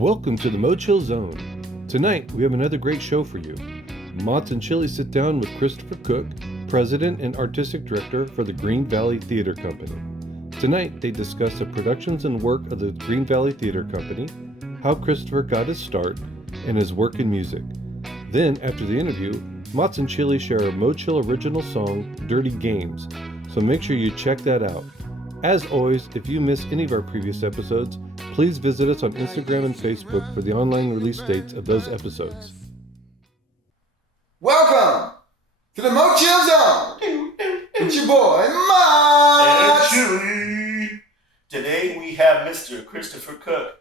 Welcome to the MoChill Zone. Tonight, we have another great show for you. Mott's and Chili sit down with Christopher Cook, President and Artistic Director for the Green Valley Theater Company. Tonight, they discuss the productions and work of the Green Valley Theater Company, how Christopher got his start, and his work in music. Then, after the interview, Mott's and Chili share a MoChill original song, Dirty Games, so make sure you check that out. As always, if you missed any of our previous episodes, please visit us on Instagram and Facebook for the online release dates of those episodes. Welcome to the MoChill Zone with your boy, Mott. And Chili. Today we have Mr. Christopher Cook.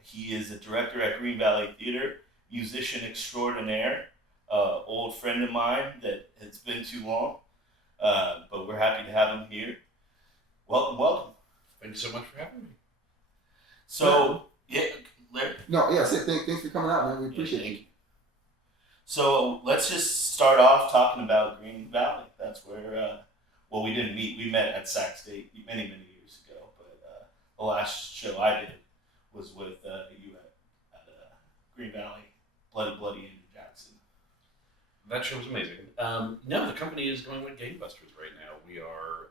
He is a director at Green Valley Theater, musician extraordinaire, old friend of mine that has been too long, but we're happy to have him here. Welcome. Thank you so much for having me. So, Larry? Thanks for coming out, man. We appreciate Thank it. you. So let's just start off talking about Green Valley. That's where, we didn't meet. We met at Sac State many years ago, but the last show I did was with you at Green Valley, Bloody Andrew Jackson. That show was amazing. No, the company is going like gangbusters right now. We are,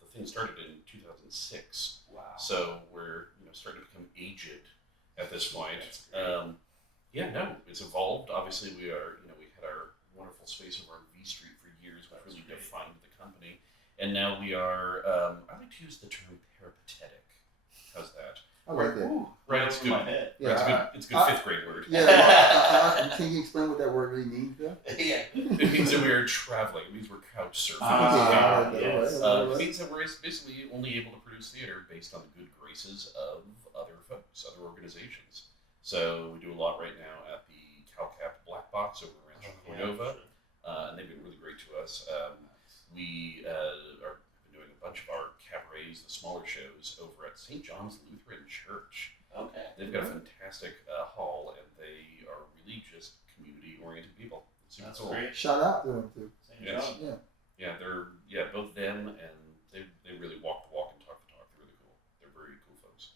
the thing started in 2006. Wow. So we're starting to become aged at this point. It's evolved. Obviously, we are we had our wonderful space over on V Street for years, which really defined the company, and now we are. I like to use the term peripatetic. How's that? I like that. Ooh, Right, it's good. my head. Yeah, It's a good fifth grade word. Can you explain what that word really means, though? Yeah. It means that we are traveling. It means we're couch surfing. Yes. It means that we're basically only able to produce theater based on the good graces of other folks, other organizations. So we do a lot right now at the CalCap Black Box over in Rancho Cordova, and they've been really great to us. We are doing a bunch of our cabarets, the smaller shows, over at St. John's Lutheran Church. Okay. They've got a fantastic hall, and they are really just community-oriented people. It's super That's cool. great. Shout out to them, too. St. Yes. John. Yeah, both them and they really walk the walk and talk the talk. They're really cool. They're very cool folks.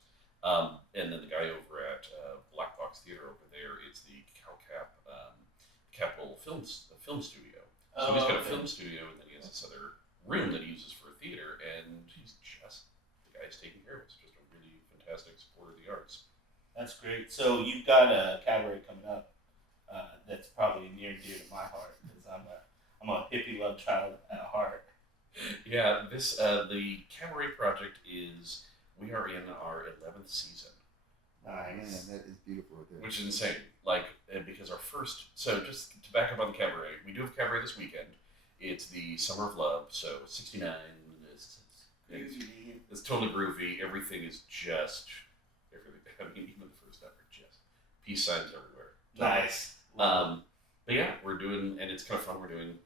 And then the guy over at Black Box Theater over there, it's the CalCap Capital Film Studio. So he's got a film studio, and then he has this other room that he uses for a theater, and he's just the guy's taking care of us. Just a really fantastic supporter of the arts. That's great. So you've got a cabaret coming up that's probably near and dear to my heart because I'm a hippie love child at heart. Yeah, this the cabaret project is we are in our 11th season. Nice. Man, that is beautiful right there. Which is insane. Because our first, so just to back up on the cabaret, we do have cabaret this weekend. It's the Summer of Love, so 69. It's totally groovy. Everything is just, even the first effort, just peace signs everywhere. Nice. But yeah, we're doing, and it's kind of fun. We're doing,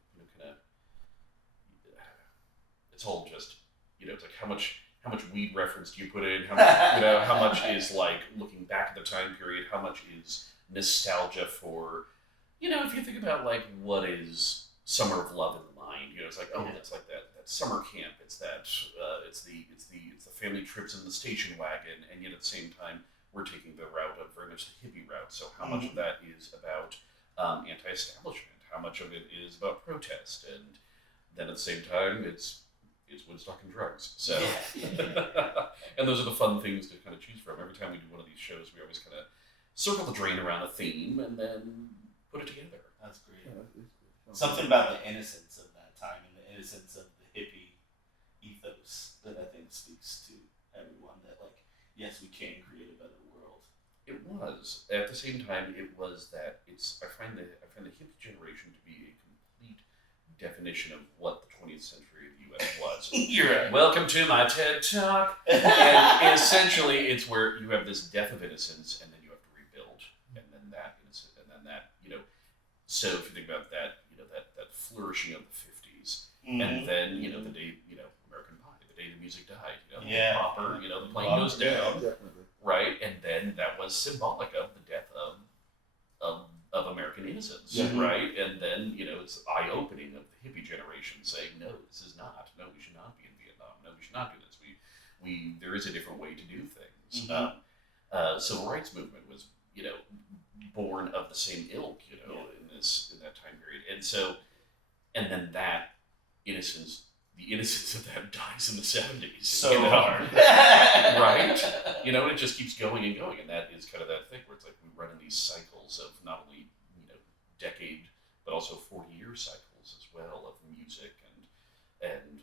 it's all just, it's like how much weed reference do you put in? How much, how much is like looking back at the time period? How much is nostalgia for, if you think about like what is Summer of Love in the mind, it's like that's like that summer camp. It's that it's the family trips in the station wagon, and yet at the same time we're taking the route of very much the hippie route. So how much of that is about anti-establishment? How much of it is about protest? And then at the same time it's Woodstock and drugs. So, and those are the fun things to kind of choose from. Every time we do one of these shows, we always kind of circle the drain around a theme and then put it together. That's great. Something about the innocence of that time and the innocence of the hippie ethos that I think speaks to everyone that yes, we can create a better world. It was. At the same time, it was that I find the hippie generation to be a complete definition of what the 20th century of the U.S. was. You're right. Welcome to my TED Talk. And essentially, it's where you have this death of innocence, and then you have to rebuild, and then that innocence, and then that, So if you think about that, that flourishing of the 50s, and then the day, American Pie, the day the music died, Popper, the plane goes down, Definitely. right, and then that was symbolic of the death of American innocence, Mhm. right? And then, it's eye-opening of the hippie generation saying, no, this is not. No, we should not be in Vietnam. No, we should not do this. there is a different way to do things. Mhm. Civil rights movement was, born of the same ilk, in that time period, and then the innocence of that dies in the 70s. So hard. Right? It just keeps going and going, and that is kind of that thing where it's like we run in these cycles of not only decade but also 40-year cycles as well of music and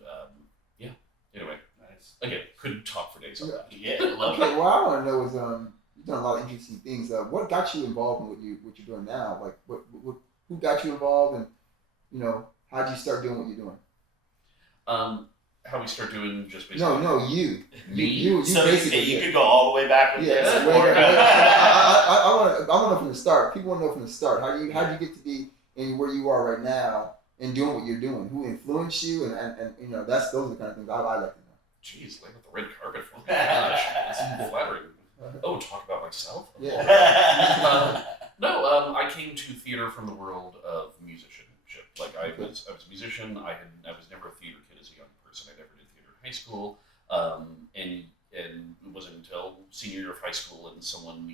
yeah. Anyway, Nice. again, couldn't talk for days on that. Yeah, I love Okay, it. what I want to know is you've done a lot of interesting things. What got you involved in what you're doing now? Like who got you involved, and how'd you start doing what you're doing? How we start doing just basically. No, you. Me? You So basically. you could go all the way back with Yeah, this. I want to know from the start. People want to know from the start. How do you get to be in where you are right now and doing what you're doing? Who influenced you? And those are the kind of things I like to know. Jeez, laying out the red carpet for me. Gosh, it's flattering. Oh, talk about myself? Yeah. No, I came to theater from the world of musicianship. Like I was a musician. I was never a theater kid as a young person. I never did theater in high school. And it wasn't until senior year of high school and someone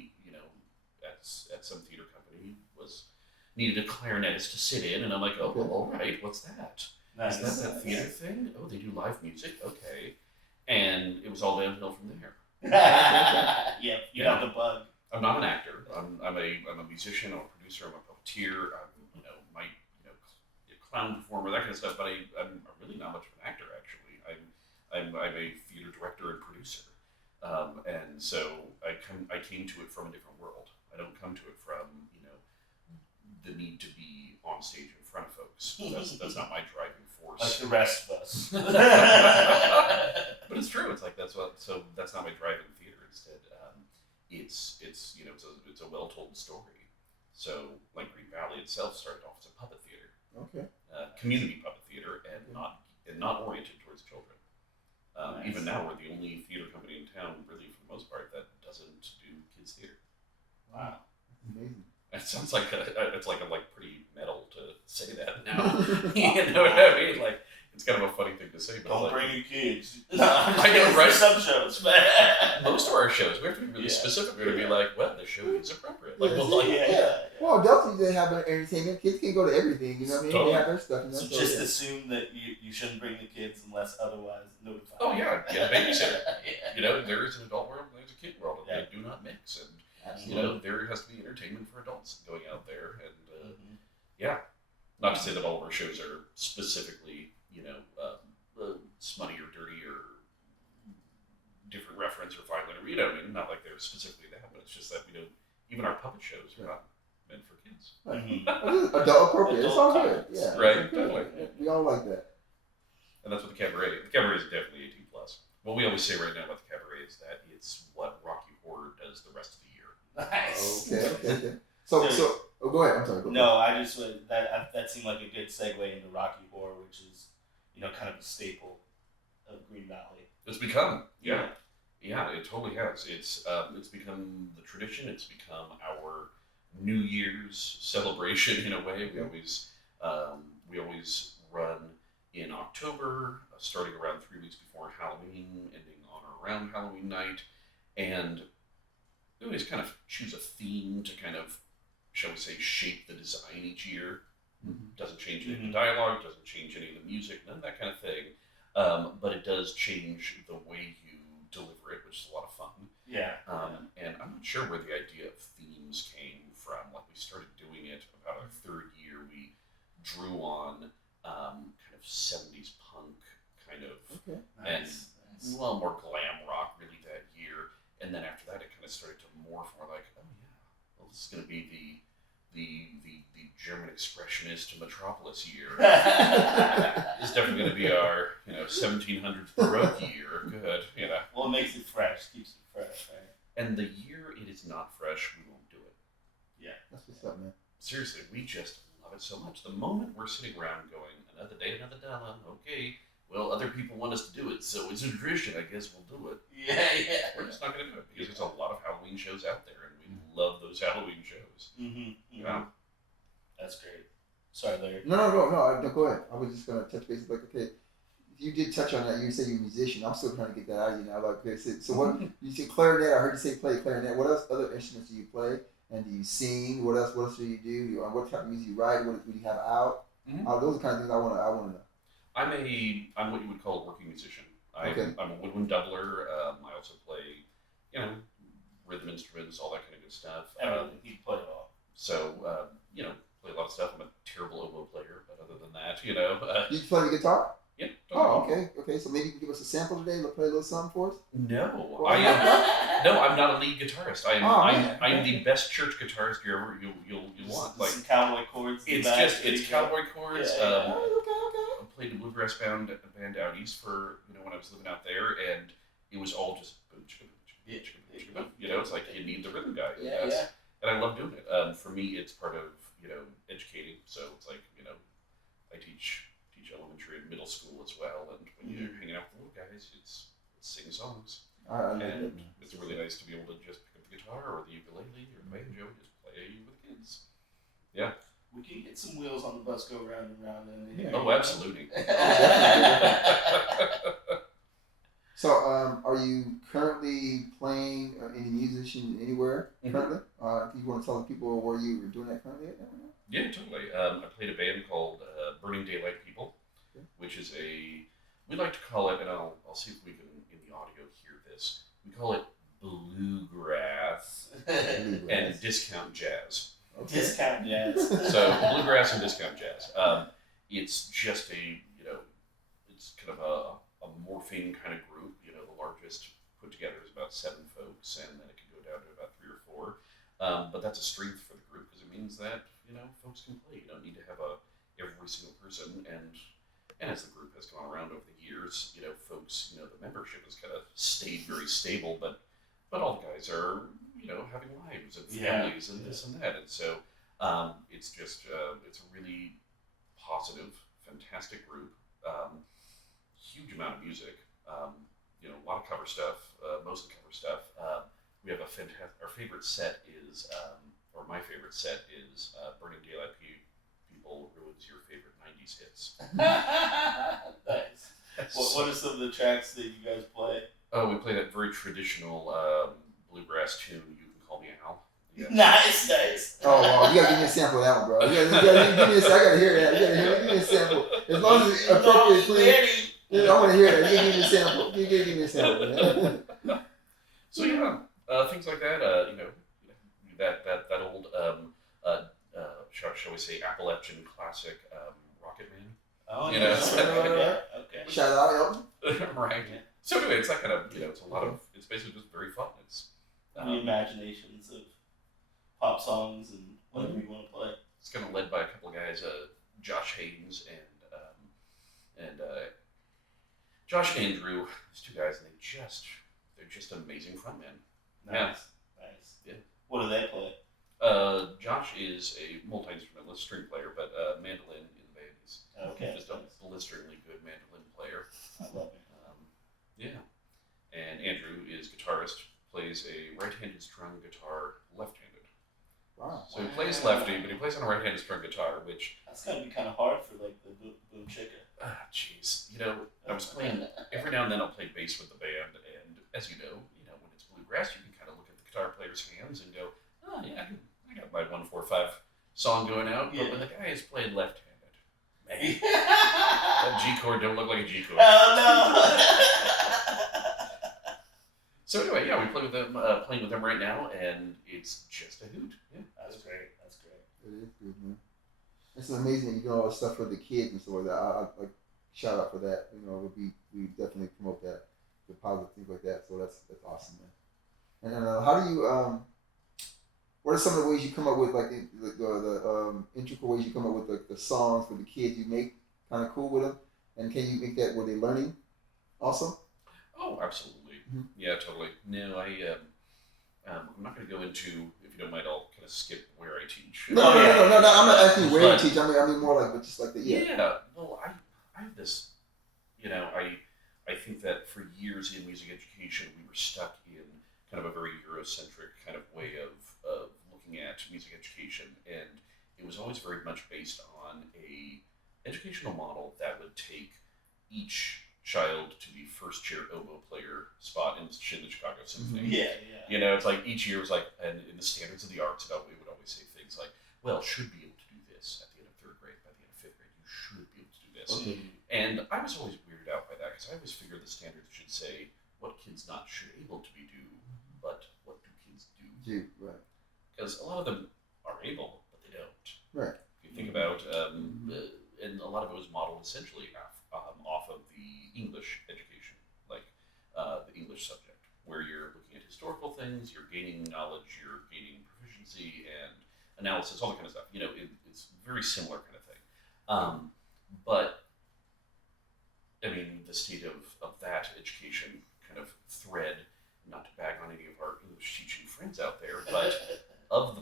at some theater company needed a clarinetist to sit in, and I'm like, oh, well, all right, what's that? Nice. Is that theater thing? Oh, they do live music? Okay. And it was all downhill from there. Yeah, you got the bug. I'm not an actor. I'm a musician. I'm a producer. I'm a puppeteer. Clown performer, that kind of stuff. But I'm really not much of an actor, actually. I'm a theater director and producer, and so I came to it from a different world. I don't come to it from the need to be on stage in front of folks. That's not my driving force. Like the rest of us. But it's true. It's like that's not my drive in theater. Instead, it's a well told story. So like Green Valley itself started off as a puppet theater, Okay. community puppet theater, and not oriented towards children. Nice. Even now, we're the only theater company in town, really for the most part, that doesn't do kids theater. Wow. Amazing. It sounds like it's like pretty metal to say that now. You know what I mean? Like it's kind of a funny thing to say, but Don't like, bring your kids. I know, right? For some shows, man. most of our shows, we have to be really specific. We're going to be like, well, the show is appropriate. Like, well, like, Well, adults need to have entertainment. Kids can go to everything. You know what I mean? Totally. They have their stuff. So just assume that you shouldn't bring the kids unless otherwise notified. oh yeah, get a babysitter. Yeah. There is an adult world and there's a kid world, and they do not mix. And Absolutely. there has to be entertainment for adults going out there, and Mhm. not to say that all of our shows are specifically, smutty or dirty or different reference or violent, or I mean, not like they're specifically that, but it's just that even our puppet shows are not meant for kids. Mhm. Adult appropriate. It's all good. Adult Yeah. Right, it's good. totally. We all like that. And that's what the cabaret. The cabaret is definitely 18 plus. What we always say right now about the cabaret is that it's what Rocky Horror does the rest of the year. Nice. Okay. So go ahead. I'm sorry. Go No, I just that seemed like a good segue into Rocky Horror, which is kind of a staple of Green Valley. It's become, yeah, it totally has. It's become the tradition. It's become our New Year's celebration in a way. We always run in October, starting around 3 weeks before Halloween, ending on or around Halloween night, and we always kind of choose a theme to kind of, shall we say, shape the design each year. Doesn't change any of the dialogue, doesn't change any of the music, none of that kind of thing. But it does change the way you deliver it, which is a lot of fun. Yeah. And I'm not sure where the idea of themes came from. Like we started doing it about our third year. We drew on kind of 70s punk kind of, Okay. Nice. well, more glam rock really that year. And then after that, it kind of started to morph more like, oh yeah, well this is going to be the German expressionist metropolis year. It's definitely going to be our 1700s Baroque year. Good, Well, it makes it fresh, keeps it fresh, right? And the year it is not fresh, we won't do it. That's what's up, man. Seriously, we just love it so much. The moment we're sitting around going, another day, another dollar, okay, well, other people want us to do it, so it's a tradition, I guess we'll do it. Yeah. We're just not going to do it because there's a lot of Halloween shows out there, and we love those Halloween shows. Mm-hmm. Yeah. That's great. Sorry, Larry. No, go ahead. I was just gonna touch base like, okay, you did touch on that. You say you're a musician. I'm still trying to get that out of you now. Like, okay, so what you said clarinet. I heard you say play clarinet. What else? Other instruments do you play? And do you sing? What else? What else do you do? What type of music you write? What do you have out? Those are the kind of things I want to know. I'm what you would call a working musician. I'm a woodwind doubler. I also play, you know, rhythm instruments, all that kind of good stuff. Everything. He play it all. So, you know, play a lot of stuff. I'm a terrible oboe player, but other than that, you know. You play the guitar? Yeah. Oh, okay. Okay, so maybe you can give us a sample today. Play a little something for us. No, Well, I am. No, I'm not a lead guitarist. I'm the best church guitarist you'll want. Like some cowboy chords. It's cowboy chords. Yeah. Okay. I played a bluegrass band out east for when I was living out there, and it was all just boom, chicka, boom, chicka, boom, chicka, boom. You know, it's like you need the rhythm guy. And I love doing it. For me, it's part of educating. So it's like I teach elementary and middle school as well, and when you're hanging out with the little guys, it's sing songs. And it's really nice to be able to just pick up the guitar or the ukulele or the banjo and just play with the kids. Yeah. We can get some wheels on the bus go round and round in here. Oh, absolutely. So, are you currently playing any musician anywhere currently? Do you want to tell the people where you are doing that currently? Yeah, totally. I played a band called Burning Daylight People, which is we like to call it, and I'll see if we can in the audio hear this. We call it bluegrass and discount jazz. Okay. Discount jazz. So bluegrass and discount jazz. It's just it's kind of a morphing kind of group. The largest put together is about 7 folks, and then it can go down to about 3 or 4. But that's a strength for the group because it means that folks can play. You don't need to have every single person, and as the group has gone around over the years, folks, the membership has kind of stayed very stable, but all the guys are having lives and families and this and that, and so it's just it's a really positive, fantastic group. Huge amount of music. A lot of cover stuff, mostly cover stuff. We have our favorite set is, or my favorite set is Burning Daylight People Ruins Your Favorite 90s Hits. Nice. What are some of the tracks that you guys play? Oh, we play that very traditional bluegrass tune, You Can Call Me Al. Yeah. Nice. Oh, wow. You gotta give me a sample of that one, bro. You gotta give me I gotta hear that. Give me a sample. As long as it's appropriate, please. Yeah, I want to hear that. You give me a sample. Give me a sample, man. So things like that. That old shall we say Appalachian classic Rocket Man. Oh, okay. Shout out, Elton. Right. Yeah. So anyway, it's that kind of it's a lot of it's basically just very fun. It's the imaginations of pop songs and whatever you want to play. It's kind of led by a couple of guys, Josh Haynes and Josh and Andrew. These 2 guys, and they're just amazing frontmen. Nice. Yeah. What do they play? Josh is a multi-instrumentalist string player, but mandolin in the band. He's just a blisteringly good mandolin player. I love it. Yeah. And Andrew is guitarist, plays a right-handed strung guitar left-handed. Wow. So he plays lefty, but he plays on a right-handed strung guitar, which... That's gotta be kind of hard for like the boom chicka. Jeez. I was playing, every now and then I'll play bass with the band, and as you know, when it's bluegrass, you can kind of look at the guitar player's hands and go, oh yeah, I got my 1-4-5 song going out, but when the guy is playing left-handed, man, that G chord don't look like a G chord. Oh no! So anyway, we play with them, playing with them right now, and it's just a hoot. Yeah, that's great. It is good, man. It's amazing that you do all this stuff for the kids and stuff like that. I like shout out for that. We definitely promote that, the positive things like that. So that's awesome, man. And how do you what are some of the ways you come up with like the intricate ways you come up with the songs for the kids? You make kind of cool with them, and can you make that where they're learning also? Oh, absolutely. Mm-hmm. Yeah, totally. No, I'm not going to go into, if you don't mind, I'll kind of skip where I teach. No. I'm not asking where you teach. I mean more like, but just like the Yeah. Well, I have this. I think that for years in music education, we were stuck in kind of a very Eurocentric kind of way of looking at music education, and it was always very much based on a educational model that would take each child to the first chair oboe player spot in the Chicago Symphony. Yeah. You know, it's like each year was like, and in the standards of the arts, we would always say things like, well, should be able to do this at the end of third grade. By the end of fifth grade, you should be able to do this. Okay. And I was always weirded out by that because I always figured the standards should say what kids not should able to be do, but what do kids do? Right. Because a lot of them are able, but they don't. Right. If you think about, and a lot of it was modeled essentially off of the English education, like the English subject, where you're looking at historical things, you're gaining knowledge, you're gaining proficiency and analysis, all that kind of stuff. You know, it's very similar kind of thing. But I mean, the state of that education kind of thread, not to bag on any of our English teaching friends out there, but of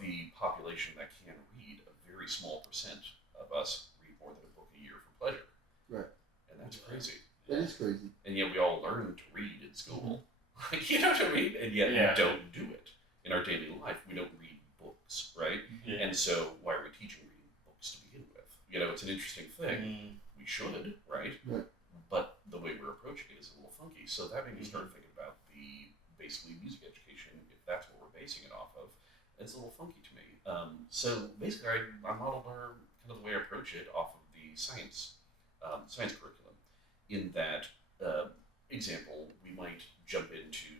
the population that can read, a very small percent of us read more than a book a year for pleasure. Right. And that's crazy. That is crazy. And yet we all learn to read in school. Like, you know what I mean? And yet we don't do it. In our daily life, we don't read books, right? Yeah. And so why are we teaching reading books to begin with? You know, it's an interesting thing. We should, right? Right. But the way we're approaching it is a little funky. So that made me start thinking about the basically music education, if that's what we're basing it off of. It's a little funky to me. So basically, I modeled kind of the way I approach it off of the science curriculum. In that example, we might jump into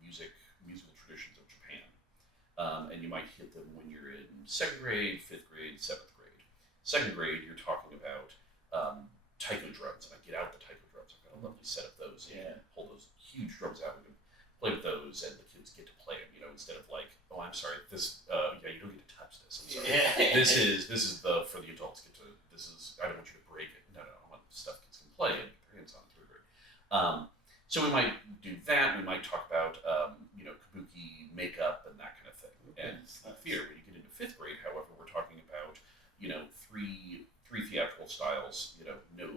musical traditions of Japan, and you might hit them when you're in second grade, fifth grade, seventh grade. Second grade, you're talking about taiko drums, and I get out the taiko drums. I've got a lovely set of those. And you can pull those huge drums out. We can play with those, and the kids get to play them. You know, instead of like, oh, I'm sorry, this, you don't get to touch this. I'm sorry. This is the for the adults. I don't want you to break it. No, I want stuff kids can play and get their hands on third grade. So we might do that. We might talk about kabuki makeup and that kind of thing. And theater. When you get into fifth grade, however, we're talking about three theatrical styles. No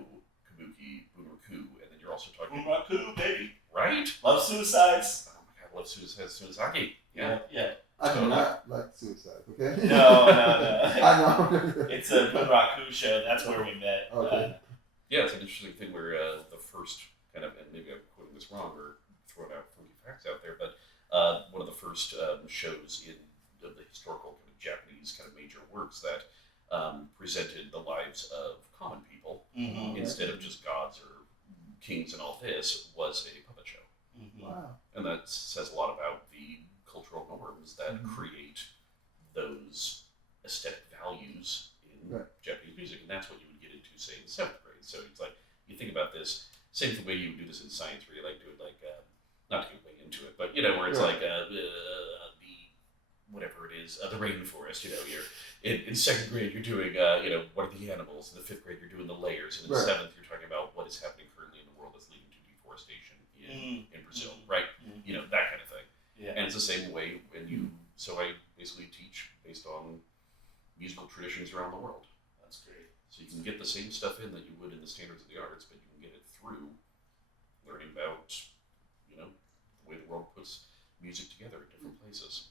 kabuki, bunraku, and then you're also talking Bunraku, baby. Right? Love suicides. Oh my God, love suicide. Yeah. I do not like suicide. Okay. No. I know. It's a Bunraku show. That's where we met. Okay. Yeah, it's an interesting thing where the first kind of, and maybe I'm quoting this wrong or throwing out funky facts out there, but one of the first shows in the historical kind of Japanese kind of major works that presented the lives of common people instead of just gods or kings and all this was a puppet show. Wow. And that says a lot about the cultural norms that create those aesthetic values in Japanese music, and that's what you would get into, say, in seventh grade. So it's like, you think about this, same way you would do this in science, where you like do it like, not to get way into it, but where it's like the whatever it is, the rainforest. You're in second grade, you're doing what are the animals. In the fifth grade, you're doing the layers, and in seventh, you're talking about what is happening currently in the world that's leading to deforestation in Brazil, right? That kind of thing. Yeah. And it's the same way when so I basically teach based on musical traditions around the world. That's great. So you can get the same stuff in that you would in the standards of the arts, but you can get it through learning about, the way the world puts music together in different places.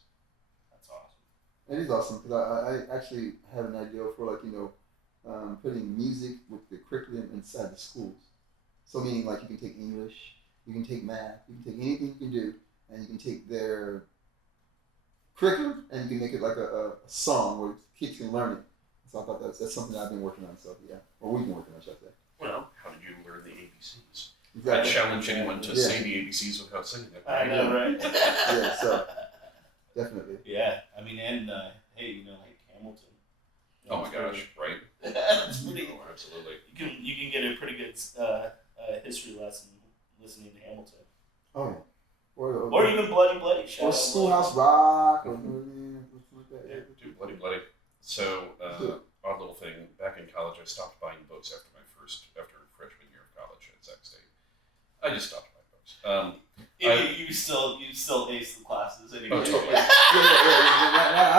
That's awesome. It is awesome because I actually have an idea for putting music with the curriculum inside the schools. So meaning like you can take English, you can take math, you can take anything you can do, and you can take their curriculum and you can make it like a song where kids can learn it. So I thought that's something I've been working on. So or we've been working on, should I say? Well, how did you learn the ABCs? Exactly. I challenge anyone to say the ABCs without singing it. I know, right? Yeah, so definitely. Yeah, I mean, and hey, like Hamilton. Oh my gosh, right? That's pretty. Oh, absolutely. You can get a pretty good history lesson listening to Hamilton. Oh yeah. Or even Bloody. Or Schoolhouse Rock. Or Dude, Bloody. So, odd little thing. Back in college, I stopped buying books after freshman year of college at Sac State. I just stopped buying books. You still ace the classes anyway. Oh, totally. I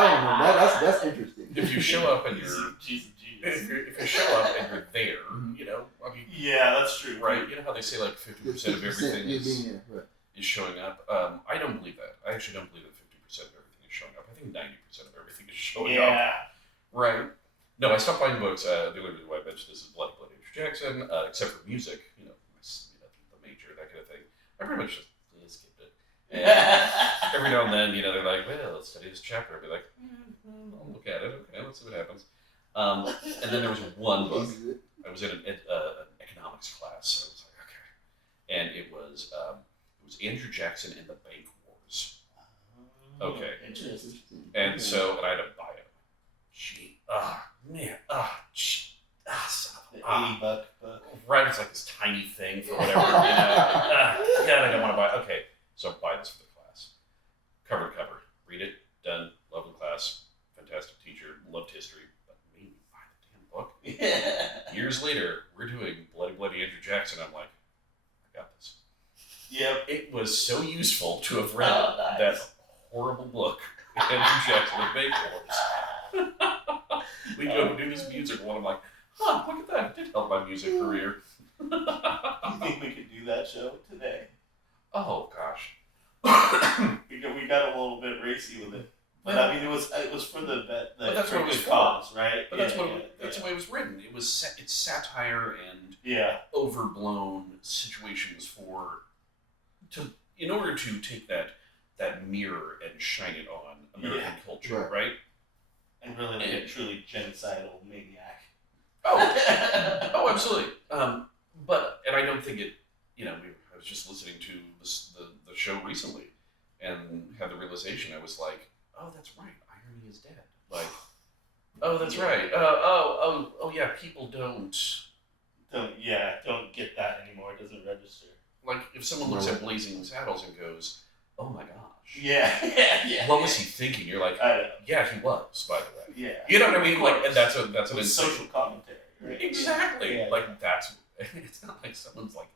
don't know. That's interesting. If you show up and if you show up and you're there, yeah, that's true. Right? You know how they say like 50% of everything is showing up. I don't believe that. I actually don't believe that 50% of everything is showing up. I think 90% of everything is showing up. Right? No, I stopped buying books. The only reason why I mentioned this is Bloody Jackson, except for music, the major, that kind of thing. I pretty much just skipped it. And every now and then, they're like, well, let's study this chapter. I'd be like, I'll look at it. Okay, let's see what happens. And then there was one book. I was in an economics class. I was like, okay, and it was Andrew Jackson and the Bank Wars. Okay, Interesting. and so I had a bio. Son of a $80 book. right, it's like this tiny thing for whatever. God, I don't want to buy. Okay, so buy this for the class. Cover to cover, read it. Done. Lovely class. Fantastic teacher. Loved history. But made me buy the damn book. Yeah. Years later, we're doing Bloody Andrew Jackson. I'm like, I got this. Yep. It was so useful to have read nice. that horrible book, Andrew Jackson and Bank Wars. We go do this music one. I'm like, look at that. It did help my music career. You think we could do that show today? Oh, gosh. We got a little bit racy with it. But I mean, it was for the that's what it was good for. cause, right? But that's the way it was written. It was it's satire and overblown situations in order to take that mirror and shine it on American culture, right? And really like a truly genocidal maniac. Oh, absolutely. But I don't think it. I was just listening to the show recently, and had the realization. I was like, oh, that's right. Irony is dead. Like, oh, that's right. Oh, yeah. People don't get that anymore. It doesn't register. Like, if someone looks at Blazing Saddles and goes, oh my gosh. Yeah. What was he thinking? You're like, yeah, he was, by the way. Yeah. You know what I mean? Like, and that's an social commentary. Right? Exactly. Yeah. Like, it's not like someone's like,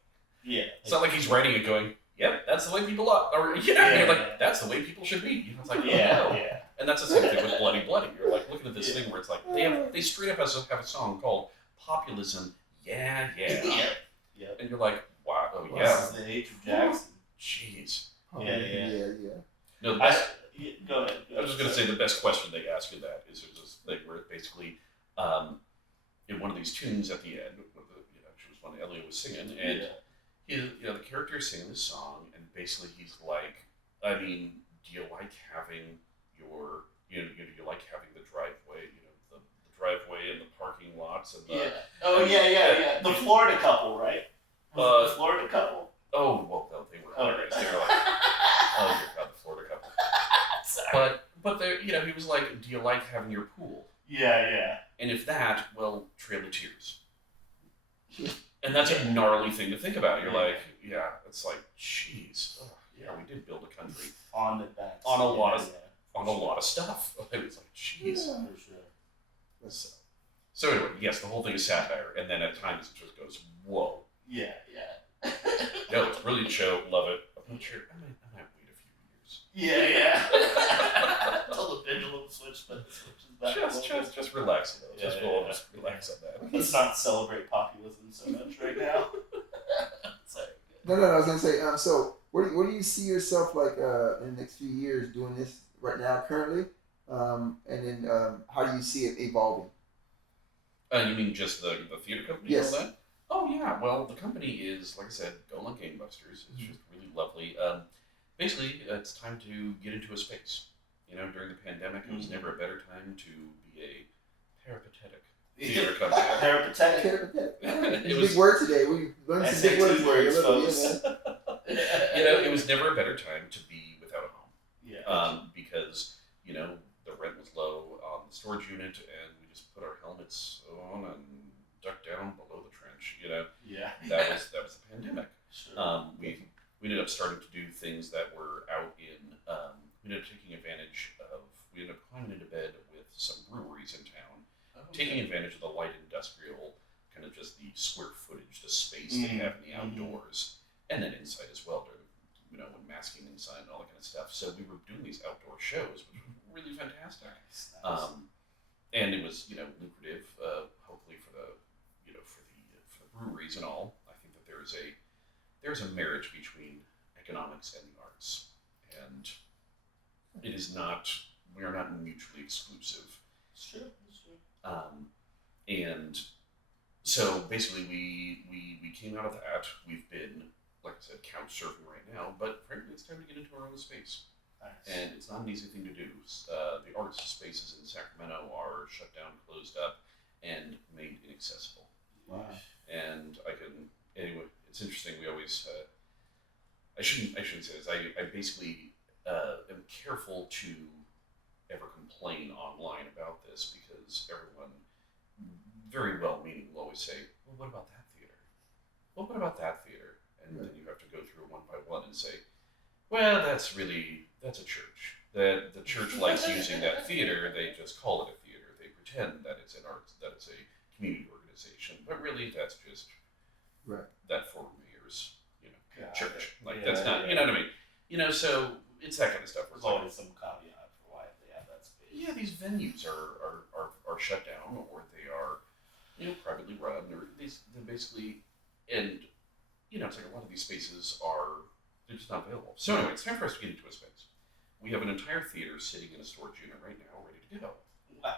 yeah. It's not like he's writing it going, yep, that's the way people are. Or, you're like, that's the way people should be. It's like, no. And that's the same thing with Bloody. You're like looking at this thing where it's like, they straight up have a song called Populism. Yeah. And you're like, wow, This is the age of Jackson. Jeez. Yeah. No, go ahead. I was just going to say the best question they ask in that is there's this thing where it basically, in one of these tunes at the end, which was one Elliot was singing, and the character is singing this song, and basically he's like, I mean, do you like having your, do you like having the driveway, the driveway and the parking lots and the... Yeah. The Florida couple, right? The Florida couple? Oh, well, they were hilarious. They were like, oh, dear God, the Florida couple. Sorry. But he was like, do you like having your pool? Yeah. And if that, well, Trail of Tears. And that's a gnarly thing to think about. You're like, it's like, jeez, we did build a country on a lot of stuff. It was like, jeez. Yeah. For sure. So anyway, yes, the whole thing is satire, and then at times it just goes, whoa. Yeah. No, it's a brilliant show. Love it. I'm not sure. I might wait a few years. Yeah. Until the pendulum switches back. Just relax though. Just relax on that. Let's not celebrate populism so much right now. Sorry. No. I was gonna say. So, where do you see yourself like in the next few years doing this right now currently? And then how do you see it evolving? You mean just the theater company? Yes. And all that? Oh yeah. Well, the company is, like I said, going like gangbusters. It's just really lovely. Basically, it's time to get into a space. During the pandemic, it was never a better time to be a peripatetic theater company. Peripatetic. It Big word today. We learned some big words today. folks. It was never a better time to be without a home. Yeah. Because the rent was low on the storage unit, and we just put our helmets on and ducked down below the trench. Yeah. That was the pandemic. Sure. We ended up starting to do things that were out in. We ended up taking advantage of. We ended up climbing into bed with some breweries in town, taking advantage of the light industrial, kind of just the square footage, the space they have in the outdoors, and then inside as well. When masking inside and all that kind of stuff. So we were doing these outdoor shows, which was really fantastic. Nice. And it was lucrative. Hopefully for the for the breweries and all. I think that there's a marriage between economics and the arts, and it is not. We are not mutually exclusive. It's true. And So basically, we came out of that. We've been, like I said, couch surfing right now, but frankly, it's time to get into our own space. Nice. And it's not an easy thing to do. The artist spaces in Sacramento are shut down, closed up, and made inaccessible. Wow. And I can, anyway, it's interesting. We always, I shouldn't say this. I basically am careful to ever complain online about this because everyone, very well-meaning, will always say, "Well, what about that theater? Well, what about that theater?" And then you have to go through one by one and say, "Well, that's a church. That the church likes using that theater. They just call it a theater. They pretend that it's an art, that it's a community organization, but really that's just Right. that former mayor's, Got church. it. Like Yeah, that's not, yeah. you know what I mean? So it's that kind of stuff. Where There's it's like, always some caveat for why they have that space. yeah, these venues are shut down, or they are, privately run, or they're basically, and it's like a lot of these spaces they're just not available. So anyway, it's time for us to get into a space. We have an entire theater sitting in a storage unit right now, ready to go. Wow.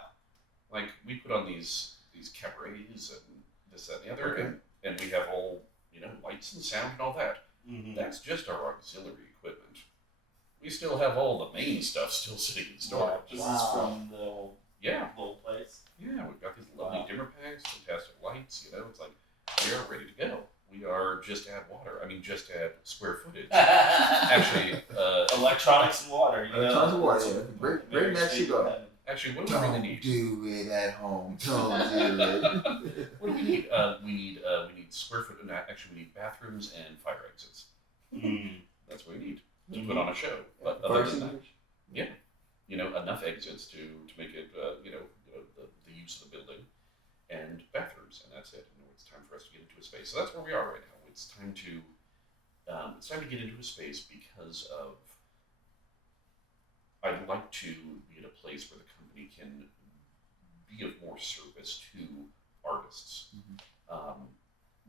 Like we put on these cabarets and this, that, and the other, Okay. and we have all lights and sound and all that. Mm-hmm. That's just our auxiliary equipment. We still have all the main stuff still sitting in storage. This Wow. is from the old place. Yeah, we've got these lovely Wow. dimmer packs, fantastic lights. It's like we are ready to go. We are just add water. I mean, just add square footage. Actually, Electronics and water. Electronics and water, That's yeah. what- Bring very that shit up. heaven. actually, what do we really Don't need? do it at home. Don't do it. What do we need? We need square foot. And actually, we need bathrooms and fire exits. Mm. That's what we need to put on a show. But Fire other than that, extinguisher? enough exits to make it, the use of the building, and bathrooms, and that's it. It's time for us to get into a space. So that's where we are right now. It's time to get into a space because of. I'd like to be at a place where the company can be of more service to artists. Mhm.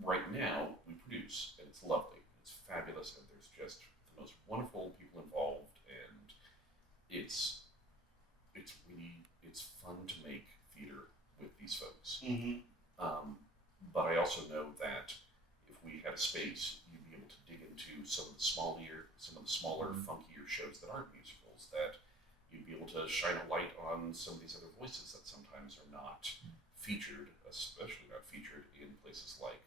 Right now, we produce, and it's lovely, it's fabulous, and there's just the most wonderful people involved, and it's fun to make theater with these folks. Mm-hmm. But I also know that if we had a space, you'd be able to dig into some of the smaller, funkier shows that aren't musicals. That you'd be able to shine a light on some of these other voices that sometimes are not featured, especially not featured in places like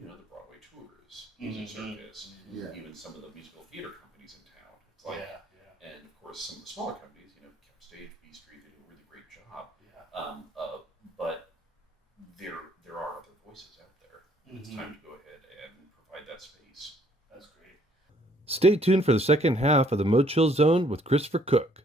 the Broadway tours, Music Circus, Yeah. even some of the musical theater companies in town. It's like, Yeah. and of course some of the smaller companies, Cap Stage, B Street, they do a really great job. But there are other voices out there. It's Mhm. time to go ahead and provide that space. That's great. Stay tuned for the second half of the MoChill Zone with Christopher Cook.